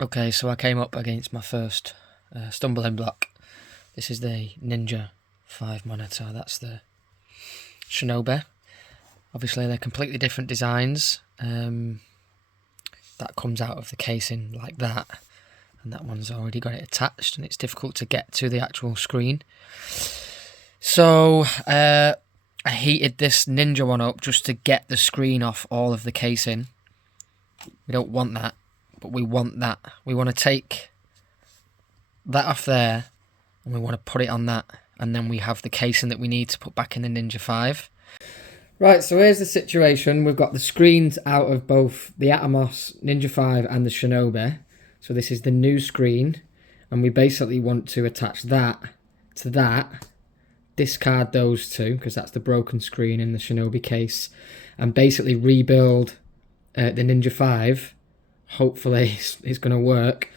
Okay, so I came up against my first stumbling block. This is the Ninja 5 monitor. That's the Shinobi. Obviously, they're completely different designs. That comes out of the casing like that, and that one's already got it attached, and it's difficult to get to the actual screen. So I heated this Ninja one up just to get the screen off all of the casing. We don't want that, but we want that. We want to take that off there, and we want to put it on that, and then we have the casing that we need to put back in the Ninja 5. Right, so here's the situation. We've got the screens out of both the ATOMOS Ninja 5 and the Shinobi. So this is the new screen, and we basically want to attach that to that, discard those two, because that's the broken screen in the Shinobi case, and basically rebuild the Ninja 5. Hopefully it's going to work